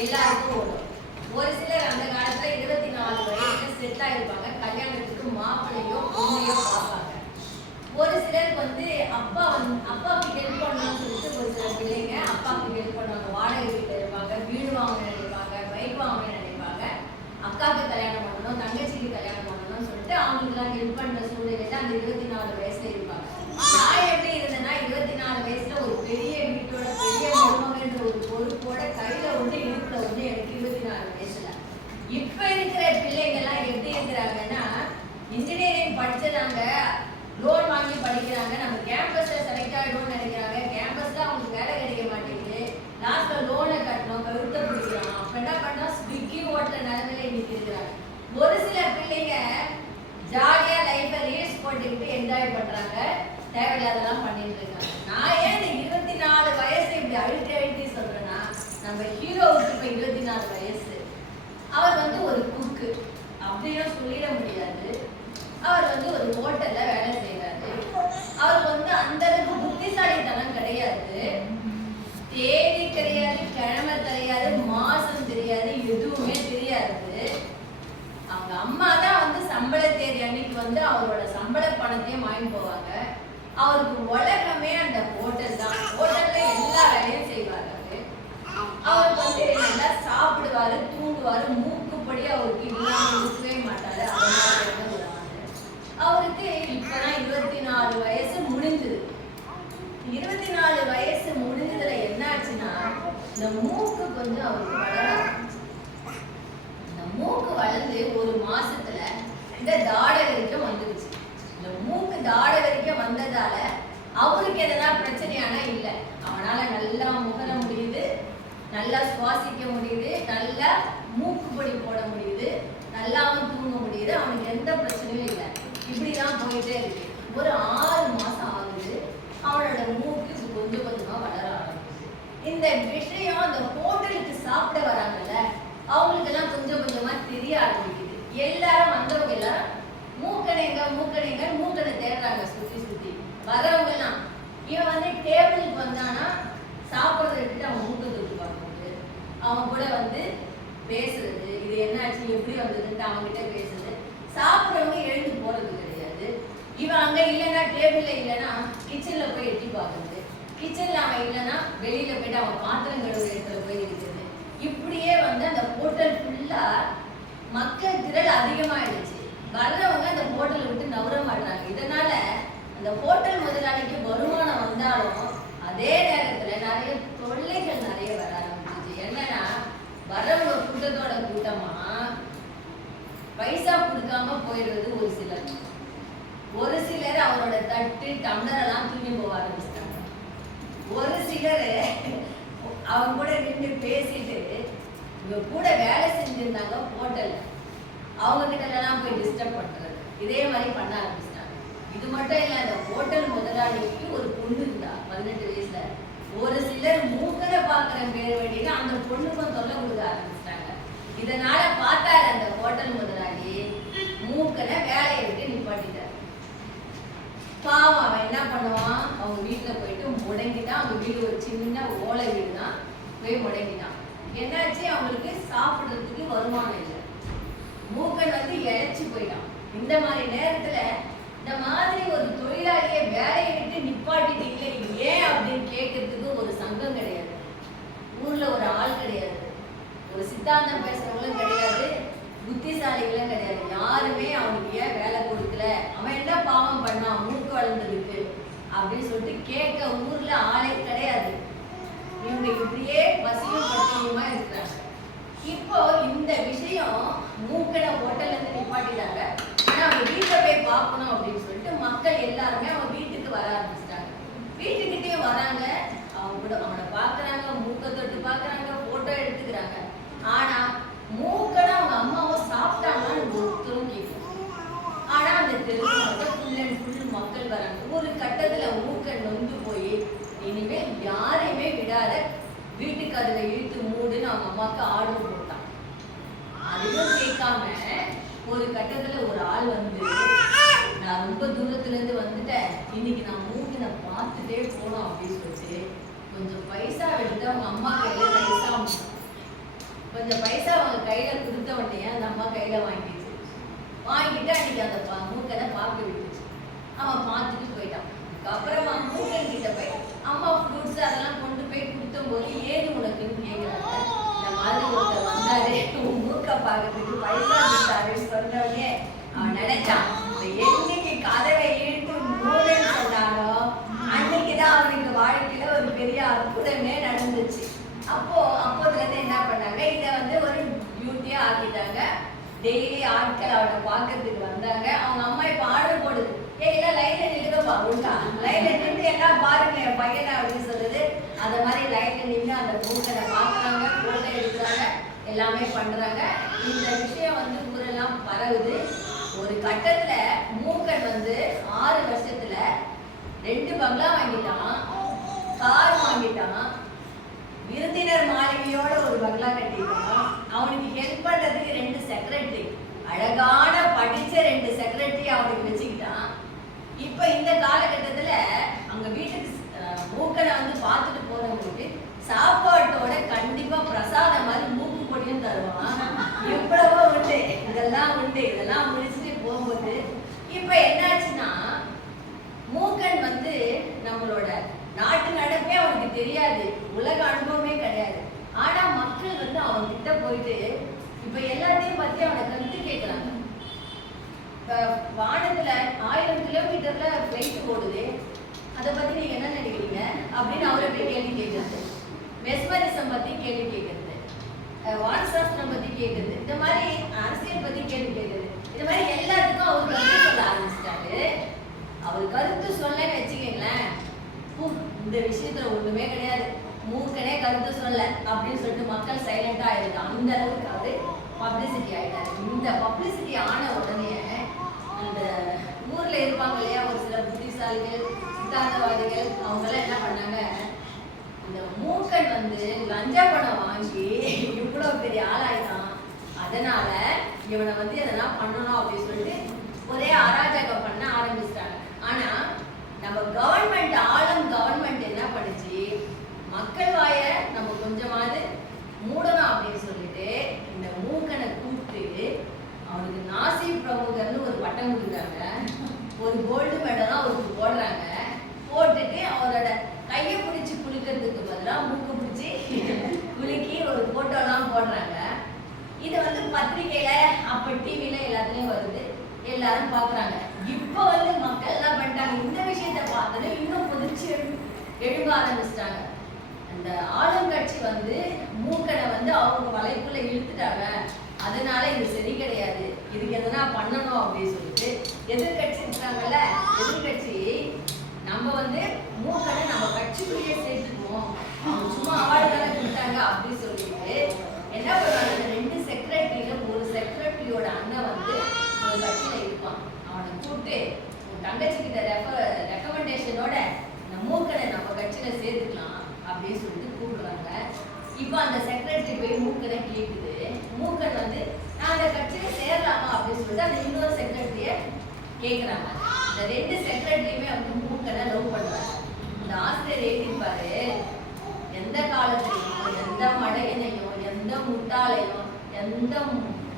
எல்லாருக்கும் ஓடும். ஒரு சிலர் அந்த காலத்துல இருபத்தி நாலு வயசுல செட் ஆயிருப்பாங்க. கல்யாணத்துக்கு மாப்பிள்ளையோ பொண்ணையோ பார்ப்பாங்க. ஒரு சிலருக்கு வந்து அப்பா வந்து அப்பாவுக்கு ஹெல்ப் பண்ணணும்னு சொல்லிட்டு ஒரு சில பிள்ளைங்க அப்பாவுக்கு ஹெல்ப் பண்ணுவாங்க. வாடகை வீட்டில் இருப்பாங்க வீடு வாங்க நினைப்பாங்க பைக் வாங்க நினைப்பாங்க அக்காவுக்கு கல்யாணம் பண்ணணும் தங்கச்சிக்கு கல்யாணம் பண்ணணும்னு சொல்லிட்டு அவங்களுக்குலாம் ஹெல்ப் பண்ற சூழ்நிலையில அந்த இருபத்தி நாலு வயசுல இருப்பாங்க நான் எப்படி இருந்தேன்னா இருபத்தி நாலு வயசுல ஒரு பெரிய வீட்டோட பெரிய மருமகன்ற ஒரு பொறுப்போட கையில ஒண்ணு இடுப்புல ஒண்ணு எனக்கு இருபத்தி நாலு வயசுல இப்ப இருக்கிற பிள்ளைங்க எல்லாம் எப்படி இருக்கிறாங்கன்னா இன்ஜினியரிங் படிச்சதாங்க லோன் வாங்கி படிக்கிறாங்க நம்ம கேம்பஸ்ல செலக்ட் ஆயிடும்னு நினைக்கிறாங்க கேம்பஸ்ல அவங்களுக்கு வேலை கிடைக்க மாட்டேங்குது லாஸ்ட்ல லோனை கட்டணும் கழுத்த பிடிக்கிறோம் அப்ப என்ன பண்ணா ஸ்விக்கி ஹோட்டல் நிலைமையில இன்னைக்கு இருக்கிறாங்க ஒரு சில பிள்ளைங்க ஜாலியா லைஃப்ல ரீல்ஸ் போட்டுக்கிட்டு என்ஜாய் பண்றாங்க தேவையில்லாதெல்லாம் பண்ணிட்டு இருக்காங்க. நான் ஏன் இந்த இருபத்தி நாலு வயசு இப்படி அழுத்தி அழுத்தி சொல்றேன்னா நம்ம ஹீரோவுக்கு இப்ப இருபத்தி நாலு வயசு. அவர் வந்து ஒரு குக்கு. அப்படின்னு சொல்லிட முடியாது. அவர் வந்து ஒரு ஹோட்டல்ல வேலை செய்யறாரு அவர் வந்து அந்த அளவுக்கு புத்திசாலித்தனம் கிடையாது. தேதி தெரியாது கிழமை தெரியாது மாசம் தெரியாது எதுவுமே தெரியாது. அவங்க அம்மா தான் வந்து சம்பள தேதி அன்னைக்கு வந்து அவரோட சம்பள பணத்தையும் வாங்கி போவாங்க. அவருக்கு உலகமே அந்த ஹோட்டல் தான். ஹோட்டல்ல எல்லா வேலையும் செய்வாரு அவரு. அவருக்கு வந்து நல்லா சாப்பிடுவாரு தூங்குவாரு. மூக்குப்படி அவருக்கு இல்லாம இருக்கவே மாட்டாரு. அவருக்கு இப்பதான் இருபத்தி நாலு வயசு முடிஞ்சது. இருபத்தி நாலு வயசு முடிஞ்சதுல என்ன ஆச்சுன்னா இந்த மூக்கு கொஞ்சம் அவருக்கு வளர இந்த மூக்கு வளர ஒரு மாசத்துல இந்த தாடை வரைக்கும் வந்துருச்சு இந்த மூக்கு தாடை வரைக்கும் வந்ததால அவருக்கு எதனா பிரச்சனையானா இல்ல அவனால நல்லா முகர முடியுது நல்லா சுவாசிக்க முடியுது நல்லா மூக்குப்பொடி போட முடியுது நல்லாவும் தூங்க முடியுது அவனுக்கு எந்த பிரச்சனையும் இல்லை. இப்படிதான் போயிட்டே இருக்கு. ஒரு ஆறு மாசம் ஆகுது அவனோட மூக்கு கொஞ்சம் கொஞ்சமா வளர ஆரம்பிச்சு இந்த விஷயம் அந்த ஹோட்டலுக்கு சாப்பிட வராங்கல்ல அவங்களுக்கெல்லாம் கொஞ்சம் கொஞ்சமா தெரிய ஆரம்பிக்குது. எல்லாரும் வந்தவங்க எல்லாரும் மூக்கணைங்க மூக்கணைங்க மூக்கனை தேடுறாங்க சுத்தி சுத்தி. வரவங்க எல்லாம் இவன் வந்து டேபிளுக்கு வந்தானா சாப்பிட்றத விட்டுட்டு அவன் மூக்க தொட்டு பார்க்க அவன் கூட வந்து பேசுறது இது என்னாச்சு எப்படி வந்ததுன்ட்டு அவங்க கிட்ட பேசுறது. சாப்பிட்றவங்க எழுந்து போறது கிடையாது. இவன் அங்க இல்லைன்னா டேபிள்ல இல்லைன்னா கிச்சன்ல போய் எட்டி பார்க்கறது. கிச்சன்ல அவன் இல்லைன்னா வெளியில போயிட்டு அவன் பாத்திரம் கழுவு இடத்துல போய் இருக்குது இப்படியே வந்து அந்த ஹோட்டல் ஃபுல்லா மக்கள் திரள் அதிகமாயிடுச்சு. வர்றவங்க அந்த ஹோட்டலை விட்டு நவர மாட்டாங்க இதனால அந்த ஹோட்டல் முதலாளிக்கு வருமானம் வந்தாலும் அதே நேரத்துல நிறைய தொல்லைகள் நிறைய வர வர்றவங்க கூட்டத்தோட கூட்டமா பைசா கொடுக்காம போயிடுறது ஒரு சிலர். ஒரு சிலர் அவரோட தட்டு டம்ளர் தூங்கி போக ஆரம்பிச்சிட்டாங்க. ஒரு சிலர் அவங்க கூட நின்று பேசிட்டு இவங்க கூட வேலை செஞ்சிருந்தாங்க ஹோட்டல்ல. அவங்க கிட்ட எல்லாம் போய் டிஸ்டர்ப் பண்றது. இதே மாதிரி பண்ண ஆரம்பிச்சிட்டாங்க. இது மட்டும் இல்ல அந்த ஹோட்டல் முதலாளிக்கு ஒரு பொண்ணு இருந்தா பதினெட்டு வயசுல. ஒரு சிலர் மூக்கரை பாக்குற பேர் வழியில அந்த பொண்ணுக்கும் தொல்லை கொடுக்க ஆரம்பிச்சிட்டாங்க. இதனால பார்த்தாரு அந்த ஹோட்டல் முதலாளி மூக்கனை வேலையை விட்டு நிப்பாட்டிட்டார். பாவம் அவன் என்ன பண்ணுவான்? அவங்க வீட்டுல போயிட்டு முடங்கிட்டான். அவங்க வீடு ஒரு சின்ன ஓலை வீடு தான் போய் முடங்கிட்டான். என்னாச்சு? அவங்களுக்கு சாப்பிடுறதுக்கு வருமானம் இல்லை. மூக்கன் வந்து இழைச்சி போயிட்டான். இந்த மாதிரி நேரத்துல இந்த மாதிரி ஒரு தொழிலாளியை வேலையை விட்டு நிப்பாட்டிட்டீங்களே ஏன் அப்படின்னு கேட்கறதுக்கு ஒரு சங்கம் கிடையாது. ஊர்ல ஒரு ஆள் கிடையாது. ஒரு சித்தாந்தம் பேசுறவங்களும் கிடையாது. புத்திசாலிகளும் கிடையாது. யாருமே அவனுக்கு ஏன் வேலை கொடுக்கல? அவன் என்ன பாவம் பண்ணான்? மூக்கு வளர்ந்ததுக்கு அப்படின்னு சொல்லிட்டு கேட்க ஊர்ல ஆளே கிடையாது. இவங்க இப்படியே பசியும் பட்டினியுமா இருக்கிறாங்க. இப்போ இந்த விஷயம் மூக்கடை ஹோட்டல்ல இருந்து நிப்பாட்டிட்டாங்க. ஆனா அவங்க போய் பார்க்கணும் அப்படின்னு சொல்லிட்டு மக்கள் எல்லாருமே அவங்க வீட்டுக்கு வர ஆரம்பிச்சிட்டாங்க. வீட்டுக்கிட்டே வராங்க. அவங்க கூட அவனை பார்க்கறாங்க மூக்கை தொட்டு பார்க்குறாங்க ஃபோட்டோ எடுத்துக்கிறாங்க. ஆனா மூக்கடை அவங்க அம்மாவை சாப்பிட்டாங்கன்னு ஒருத்தரும் கேட்கும் ஆனா அந்த தெருவு மட்டும் ஃபுல் அண்ட் ஃபுல் மக்கள் வராங்க. ஒரு கட்டத்துல மூக்கை நொந்து போய் இனிமேல் யாரையுமே விடாத வீட்டுக்கு அதில் இழுத்து மூடுன்னு அவங்க அம்மாவுக்கு ஆர்டர் போட்டான் அதையும் கேட்காம ஒரு கட்டத்தில் ஒரு ஆள் வந்து நான் ரொம்ப தூரத்துலேருந்து வந்துட்டேன். இன்னைக்கு நான் மூவி நான் பார்த்துட்டே போனோம் அப்படின்னு சொல்லிட்டு கொஞ்சம் பைசா எடுத்து அவங்க அம்மா கையில் பைசா கொஞ்சம் பைசா அவங்க கையில் கொடுத்த உடனே அந்த அம்மா கையில் வாங்கிடுச்சு. வாங்கிட்டு அன்னைக்கு அந்த மூக்கனை பார்க்க விட்டுச்சு. அவன் பார்த்துட்டு போயிட்டான். அப்புறமா மூக்கன் கிட்ட போய் அம்மா ஃப்ரூட்ஸ் அதெல்லாம் கொண்டு போய் கொடுத்த போது ஏது உனக்குன்னு கேட்குறாங்க? மாதிரி ஒருத்தர் வந்தாரு உன் மூக்க பார்க்கறதுக்கு பைசா கொடுத்தாருன்னு சொன்ன உடனே அவன் நினைச்சான் இந்த என்னைக்கு கதவை இழுத்து மூடுன்னு சொன்னாரோ அன்னைக்குதான் அவனுக்கு வாழ்க்கையில ஒரு பெரிய அற்புதமே நடந்துச்சு. அப்போ அப்போதுல இருந்து என்ன பண்ணாங்க இதை வந்து ஒரு பியூட்டியா ஆக்கிட்டாங்க. டெய்லி ஆட்கள் அவனை பார்க்கறதுக்கு வந்தாங்க. அவங்க அம்மா இப்போ ஆர்டர் போடுது. ஏய் இல்ல லைன்ல நில்லுங்கப்பா. ஒழுங்கா லைன்ல நின்று எல்லாம் பாருங்க என் பையனை அப்படின்னு சொல்லுது. அந்த மாதிரி லைன்ல நின்று அந்த மூக்கனை பார்க்குறாங்க போட்டோ எடுக்கிறாங்க எல்லாமே பண்ணுறாங்க இந்த விஷயம் வந்து ஊரெல்லாம் பரவுது. ஒரு கட்டத்தில் மூக்கன் வந்து ஆறு வருஷத்தில் ரெண்டு பங்களா வாங்கிட்டான் கார் வாங்கிட்டான். விருந்தினர் மாளிகையோட ஒரு பங்களா கட்டிட்டான் அவனுக்கு ஹெல்ப் பண்றதுக்கு ரெண்டு செக்ரட்டரி அழகான படிச்ச ரெண்டு செக்ரட்டரி அவனுக்கு வச்சுக்கிட்டான் இப்ப இந்த காலகட்டத்துல அங்க வீட்டுக்கு அஹ், மூக்கனை வந்து பார்த்துட்டு போறவங்களுக்கு சாப்பாட்டோட கண்டிப்பா பிரசாதம் மாதிரி மூக்கு பொடியும் தருவான் எவ்வளவோ உண்டு இதெல்லாம் உண்டு இதெல்லாம் முடிச்சுட்டு போகும்போது இப்ப என்னாச்சுன்னா மூக்கன் வந்து நம்மளோட நாட்டு நடப்பே அவனுக்கு தெரியாது உலக அனுபவமே கிடையாது. ஆனா மக்கள் வந்து அவன் கிட்ட போயிட்டு இப்ப எல்லாத்தையும் பத்தி அவனை கருத்து கேட்கிறாங்க இப்ப வானத்துல ஆயிரம் கிலோமீட்டர்ல ஃபிளைட் ஓடுது. அதை பத்தி நீங்க என்ன நினைக்கிறீங்க? அப்படின்னு அவரை போய் கேள்வி கேட்கறது மெஸ்மரிசம் பத்தி கேள்வி கேட்கறது வானசாஸ்திரம் பத்தி கேட்கறது இந்த மாதிரி அரசியல் பத்தி கேள்வி கேட்கறது இந்த மாதிரி எல்லாத்துக்கும் அவர் கருத்து சொல்ல ஆரம்பிச்சிட்டாரு. அவர் கருத்து சொல்ல வச்சுக்கீங்களேன். இந்த விஷயத்துல ஒண்ணுமே கிடையாது. மூக்கனே கருத்து சொல்ல அப்படின்னு சொல்லிட்டு மக்கள் சைலண்டா ஆயிருக்கு. அந்த அளவுக்கு அது பப்ளிசிட்டி ஆயிட்டாரு. இந்த பப்ளிசிட்டி ஆன உடனே அந்த ஊர்ல இருப்பாங்க இல்லையா ஒரு சில புத்திசாலிகள் சித்தாந்தவாதிகள் அவங்க எல்லாம் என்ன பண்ணாங்க? இந்த மூக்கன் வந்து லஞ்ச பணம் வாங்கி இவ்வளவு பெரிய ஆளாயிட்டான். அதனால இவனை வந்து எதனா பண்ணணும் அப்படின்னு சொல்லிட்டு ஒரே அராஜகம் பண்ண ஆரம்பிச்சிட்டாங்க ஆனா நம்ம கவர்மெண்ட் ஆளும் கவர்மெண்ட் என்ன பண்ணுச்சு மக்கள் வாய நம்ம கொஞ்சமாவது மூடணும் அப்படின்னு சொல்லிட்டு இந்த மூக்கனை கூப்பிட்டு அவனுக்கு நாசி பிரமுகர்னு ஒரு பட்டம் கொடுக்குறாங்க ஒரு கோல்டு மெடலும் அவருக்கு போடுறாங்க போட்டுட்டு அவரோட கையை பிடிச்சி குளிக்கிறதுக்கு பதிலாக மூக்கு பிடிச்சி குலுக்கி ஒரு போட்டோலாம் போடுறாங்க இது வந்து பத்திரிக்கையில அப்ப டிவில எல்லாத்துலயும் வருது எல்லாரும் பாக்குறாங்க இப்போ வந்து மக்கள் என்ன பண்ணிட்டாங்க இந்த விஷயத்தை பார்த்தோன்னே இன்னும் புதிச்சு எழு- ஆரம்பிச்சிட்டாங்க. அந்த ஆளுங்கட்சி வந்து மூக்கனை வந்து அவங்க வலைக்குள்ள இழுத்துட்டாங்க. அதனால இது சரி கிடையாது. இதுக்கு எதனா பண்ணணும் அப்படின்னு சொல்லிட்டு எதிர்கட்சி இருக்காங்கல்ல எதிர்கட்சி நம்ம வந்து மூக்கனை நம்ம கட்சிக்குள்ளேயே சேர்த்துக்குவோம். அவங்க சும்மா அவார்டு தானே கொடுத்தாங்க அப்படின்னு சொல்லிட்டு என்ன பண்ணுவாங்க? இந்த ரெண்டு செக்ரட்டரியில ஒரு செக்ரட்டரியோட அண்ணன் வந்து ஒரு கட்சியில இருப்பான். அவனை கூப்பிட்டு தங்கச்சி கிட்ட ரெக்கமெண்டேஷனோட மூக்கனை நம்ம கட்சியில சேர்த்துக்கலாம் அப்படின்னு சொல்லிட்டு கூப்பிடுறாங்க. இப்போ அந்த செக்ரட்டரி போய் மூக்கனை கேக்குது. மூக்கன் வந்து நான் அந்த கட்சியில சேரலாமா அப்படின்னு சொல்லிட்டு அந்த இன்னொரு செக்ரட்டரிய கேக்குறாங்க. இந்த ரெண்டு செக்ரட்டரியுமே வந்து மூக்கனை லவ் பண்றாங்க. இந்த ஆசிரியர் எழுதியிருப்பாரு எந்த காலத்திலையும் எந்த மடையனையும் எந்த முட்டாளையும் எந்த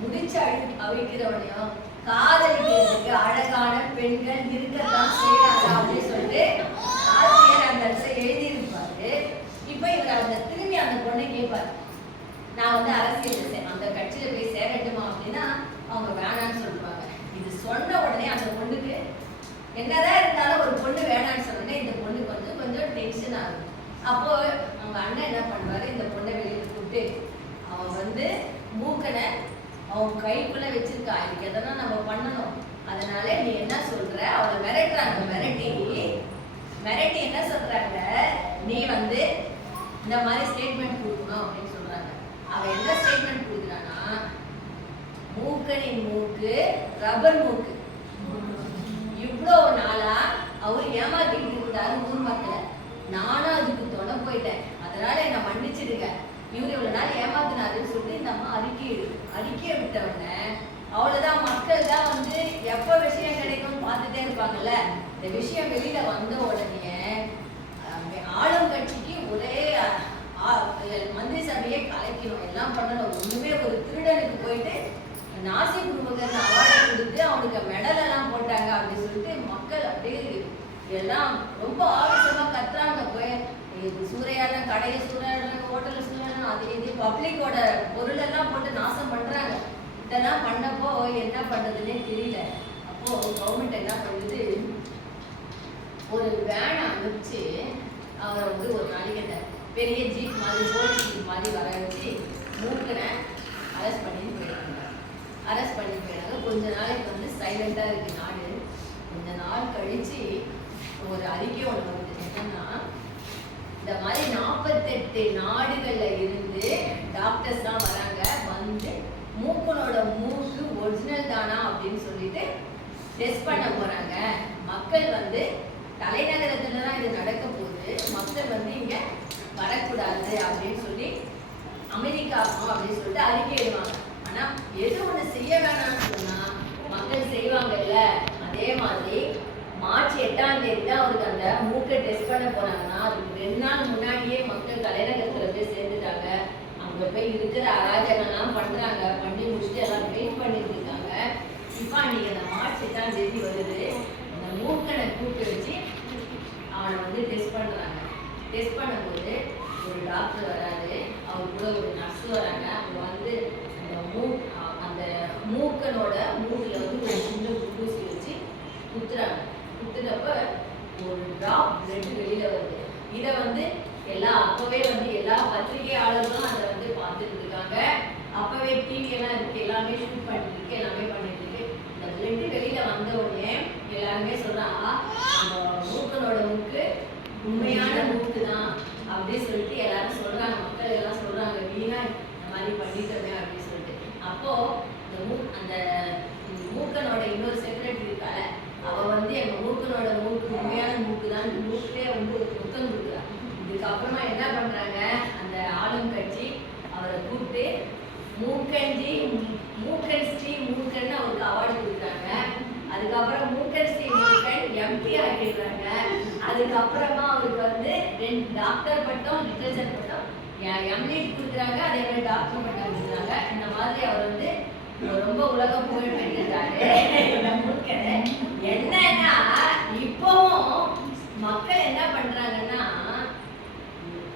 முடிச்சு அழி அவிக்கிறவனையும் காதலிக்கிறதுக்கு அழகான பெண்கள் இருக்கத்தான் செய்யறாங்க அப்படின்னு சொல்லிட்டு ஆசிரியர் எழுதியிருப்பாரு. இப்போ இவர் அந்த திரும்பி அந்த பொண்ணை கேட்பாரு. நான் வந்து அரசியல் சே- அந்த கட்சியில போய் சேரட்டுமா அப்படின்னா அவங்க வேணாம்னு சொல்லுவாங்க. இது சொன்ன உடனே அந்த பொண்ணுக்கு என்னதான் இருந்தாலும் ஒரு பொண்ணு வேணாம்னு சொன்னோடனே இந்த பொண்ணுக்கு வந்து கொஞ்சம் டென்ஷன் ஆகும் அப்போ அவங்க அண்ணன் என்ன பண்ணுவாரு? இந்த பொண்ணை வெளியில் கூப்பிட்டு அவன் வந்து மூக்கனை அவன் கைக்குள்ள வச்சிருக்கா. இதுக்கு எதனா நம்ம பண்ணணும். அதனால நீ என்ன சொல்ற? அவளை மிரட்டுறாங்க. மிரட்டி மிரட்டி என்ன சொல்றாங்க? நீ வந்து இந்த மாதிரி ஸ்டேட்மெண்ட் கொடுக்கணும் அப்படின்னு சொல்றாங்க. அவ என்ன ஸ்டேட்மெண்ட் கொடுக்குறான்னா மூக்கனின் மூக்கு ரப்பர் மூக்கு. இவ்வளவு நாளா அவர் ஏமாத்திட்டு இருந்தாரு ஊர் மக்களை. நானும் அதுக்கு துணை போயிட்டேன். அதனால என்னை மன்னிச்சிடுங்க. இவர் இவ்வளவு நாள் ஏமாத்தினாருன்னு சொல்லிட்டு இந்த அம்மா அறிக்கை அறிக்கையை விட்டவொடனே அவ்வளவுதான் மக்கள் தான் வந்து எப்ப விஷயம் கிடைக்கும் பார்த்துட்டே இருப்பாங்கல்ல? இந்த விஷயம் வெளியில வந்த உடனே ஆளும் கட்சிக்கு ஒரே மந்திரி சபையை கலைக்கணும். எல்லாம் பண்ணணும். ஒண்ணுமே ஒரு திருடனுக்கு போயிட்டு நாசி அம்பேத்கர் அவார்டை கொடுத்து அவனுக்கு மெடல் எல்லாம் போட்டாங்க அப்படின்னு சொல்லிட்டு மக்கள் அப்படியே எல்லாம் ரொம்ப ஆவேசமா கத்துறாங்க. போய் இது கடையை சூறையாடலாம் ஹோட்டலில் சூறையாடலாம் அது இது பப்ளிக்கோட பொருள் எல்லாம் போட்டு நாசம் பண்றாங்க. இதெல்லாம் பண்ணப்போ என்ன பண்றதுன்னே தெரியல. அப்போ கவர்மெண்ட் என்ன பண்ணுது? ஒரு வேனை அனுப்பிச்சு அவரை வந்து ஒரு நாளைக்கு பெரிய ஜீப் மாதிரி போலீஸ் ஜீப் மாதிரி வர வச்சு மூக்கனை அரெஸ்ட் பண்ணி போயிட்டாங்க அரெஸ்ட் பண்ணி போயிட்டாங்க கொஞ்ச நாளைக்கு வந்து சைலண்டா இருக்கு நாடு. கொஞ்ச நாள் கழிச்சு ஒரு அறிக்கை ஒன்று வந்து என்னன்னா இந்த மாதிரி நாற்பத்தெட்டு நாடுகளில் இருந்து டாக்டர்ஸ்லாம் வராங்க. வந்து மூக்கனோட மூக்கு ஒரிஜினல் தானா அப்படின்னு சொல்லிட்டு டெஸ்ட் பண்ண போறாங்க. மக்கள் வந்து தலைநகரத்துல தான் இது நடக்க போகுது. மக்கள் வந்து இங்க வரக்கூடாது அப்படின்னு சொல்லி அமெரிக்கா அப்படின்னு சொல்லிட்டு அறிக்கை இடுவாங்க ஆனா எது ஒண்ணு செய்ய வேணாம்னு சொன்னா மக்கள் செய்வாங்கல்ல? அதே மாதிரி மார்ச் எட்டாம் தேதி தான் அவருக்கு அந்த மூக்கை டெஸ்ட் பண்ண போறாங்கன்னா அதுக்கு ரெண்டு நாள் முன்னாடியே மக்கள் தலைநகரத்துல அங்க போய் இருக்கிற அராஜகம்லாம் பண்ணுறாங்க பண்ணி முடிச்சுட்டு எல்லாம் வெயிட் பண்ணிட்டு இருக்காங்க. இப்போ அன்னைக்கு அந்த மார்ச் எட்டாம் தேதி வருது. அந்த மூக்கனை கூப்பிட்டு வச்சு அவனை வந்து டெஸ்ட் பண்ணுறாங்க டெஸ்ட் பண்ணும்போது ஒரு டாக்டர் வராரு அவர் கூட ஒரு நர்ஸ் வராங்க. அவங்க வந்து அந்த மூ அந்த மூக்கனோட மூக்குல வந்து ஒரு சின்ன ஊசி வச்சு குத்துறாங்க. குத்துனப்ப ஒரு டாப் பிளட் வெளியில் வருது. இதை வந்து எல்லா அப்போவே வந்து எல்லா பத்திரிகையாளர்களும் அந்த அப்பவே இருக்கு. எல்லாமே ஷூட் பண்ணிட்டு இருக்கு எல்லாமே பண்ணிட்டு இருக்கு இந்த பிளட் வெளியில வந்த உடனே எல்லாருமே சொல்றாங்க மூக்கனோட மூக்கு உண்மையான மூக்கு தான் அப்படின்னு சொல்லிட்டு எல்லாரும் சொல்றாங்க. மக்கள் எல்லாம் சொல்றாங்க வீணா இந்த மாதிரி பண்ணிட்டோமே அப்படின்னு சொல்லிட்டு. அப்போ இந்த மூ அந்த மூக்கனோட இன்னொரு செக்ரட்டரி இருக்கால அவ வந்து எங்க மூக்கனோட மூக்கு உண்மையான மூக்கு தான் மூக்கிலே வந்து ஒரு முத்தம் கொடுக்குறா. இதுக்கப்புறமா என்ன பண்றாங்க அந்த ஆளும் கட்சி அவரை கூப்பிட்டு மூக்கஞ்சி மூக்கன் ஸ்ரீ மூக்கன் அவருக்கு அவார்டு கொடுக்குறாங்க அதுக்கப்புறம் மூக்கன் ஸ்ரீ மூக்கன் எம்பி ஆக்கிடுறாங்க அதுக்கப்புறமா அவருக்கு வந்து ரெண்டு டாக்டர் பட்டம் லிட்ரேச்சர் பட்டம் கொடுக்குறாங்க அதே மாதிரி டாக்குமெண்ட் பட்டம் கொடுக்குறாங்க இந்த மாதிரி அவர் வந்து ரொம்ப உலக புகழ் பெற்றிருக்காரு. என்னன்னா இப்போவும் மக்கள் என்ன பண்றாங்கன்னா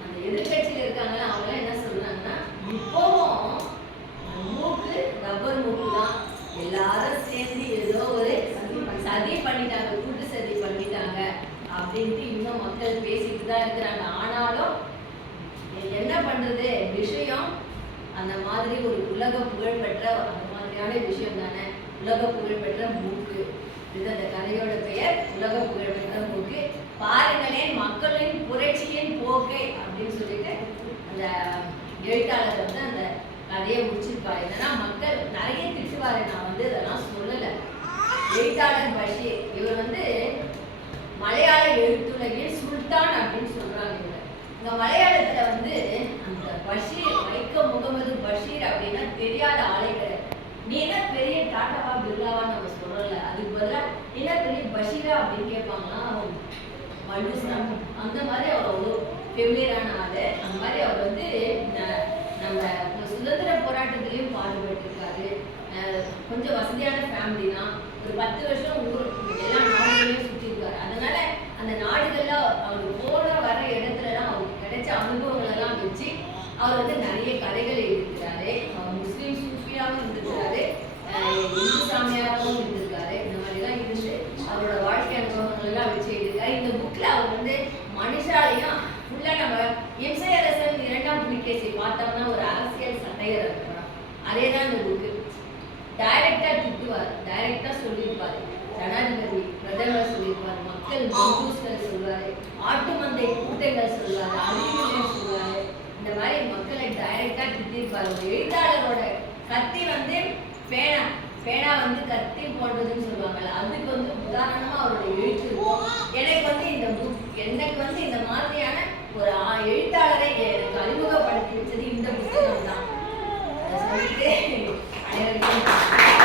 அந்த எதிர்கட்சியில் இருக்காங்க அவங்க என்ன சொல்றாங்கன்னா இப்போவும் மூக்கு ரப்பர் மூக்கு தான். எல்லாரும் சேர்ந்து ஏதோ ஒரு சதி பண்ணிட்டாங்க கூட்டு சதி பண்ணிட்டாங்க அப்படின்ட்டு இன்னும் மக்கள் பேசிட்டு தான் இருக்கிறாங்க. ஆனாலும் பண்றது? விஷயம் அந்த மாதிரி ஒரு உலக புகழ் பெற்ற அந்த மாதிரியான விஷயம் தானே. உலக புகழ் பெற்ற மூக்கு. இது அந்த கதையோட பெயர். உலக புகழ் பெற்ற மூக்கு. பாருங்களேன் மக்களின் புரட்சியின் போக்கை அப்படின்னு சொல்லிட்டு அந்த எழுத்தாளர் வந்து அந்த கதையை முடிச்சிருப்பாரு என்னன்னா மக்கள் நிறைய திட்டுவாரு. நான் வந்து இதெல்லாம் சொல்லல. எழுத்தாளர் பஷீர் இவர் வந்து மலையாள எழுத்துலகில் சுல்தான் அப்படின்னு சொல்றாங்க இவர். இந்த மலையாள பஷீர் வைக்க முகமது பஷீர் அப்படின்னா தெரியாத ஆளே கிடையாது. நீ என்ன பெரிய டாட்டாவா பிர்லாவா நம்ம சொல்றல அதுக்கு பதிலா என்ன பெரிய பஷீரா அப்படின்னு கேட்பாங்களா மல்லுஸ்னா அந்த மாதிரி அவர் ஒரு ஃபெமிலியரான ஆளு. அந்த மாதிரி அவர் வந்து ந- நம்ம சுதந்திர போராட்டத்திலையும் பாடுபட்டிருக்காரு. கொஞ்சம் வசதியான ஃபேமிலி தான். ஒரு பத்து வருஷம் ஊர் எல்லா நாடுகளையும் சுற்றி இருக்காரு அதனால அந்த நாடுகள்ல அவர் போற வர இடத்துலலாம் அவருக்கு கிடைச்ச அனுபவங்கள் எல்லாம் வச்சு அவர் வந்து நிறைய கதைகள் எழுதியிருக்கிறாரு அவர் முஸ்லீம் சூஃபியாவும் இருந்திருக்காரு அஹ் இந்து சாமியாராகவும் இருந்திருக்காரு இந்த மாதிரிலாம் இருந்து அவரோட வாழ்க்கை அனுபவங்கள் எல்லாம் வச்சு எழுதியிருக்காரு இந்த புக்ல அவர் வந்து மனுஷாலையும் ஃபுல்லா நம்ம எம்சை அரசன் இரண்டாம் புலிகேசி பார்த்தோம்னா ஒரு அரசியல் சண்டையர் இருக்கிறோம் அதே தான் இந்த புக்கு டைரக்டா திட்டுவார் டைரக்டா சொல்லியிருப்பாரு ஜனாதிபதி பிரதமர் சொல்லியிருப்பாரு மக்கள் மந்தூஸ்கள் ஆட்டு மந்தை கூட்டங்கள் சொல்லுவாரு அறிவியல் சொல்லுவாரு இந்த மாதிரி மக்களை டைரக்டா திட்டிருப்பாரு ஒரு எழுத்தாளரோட கத்தி வந்து பேனா பேனா வந்து கத்தி போடுறதுன்னு சொல்லுவாங்கல்ல அதுக்கு வந்து உதாரணமா அவரோட எழுத்து இருக்கும் எனக்கு வந்து இந்த புக் எனக்கு வந்து இந்த மாதிரியான ஒரு எழுத்தாளரை எனக்கு அறிமுகப்படுத்தி வச்சது இந்த புத்தகம் தான் அதை சொல்லிட்டு அனைவருக்கும்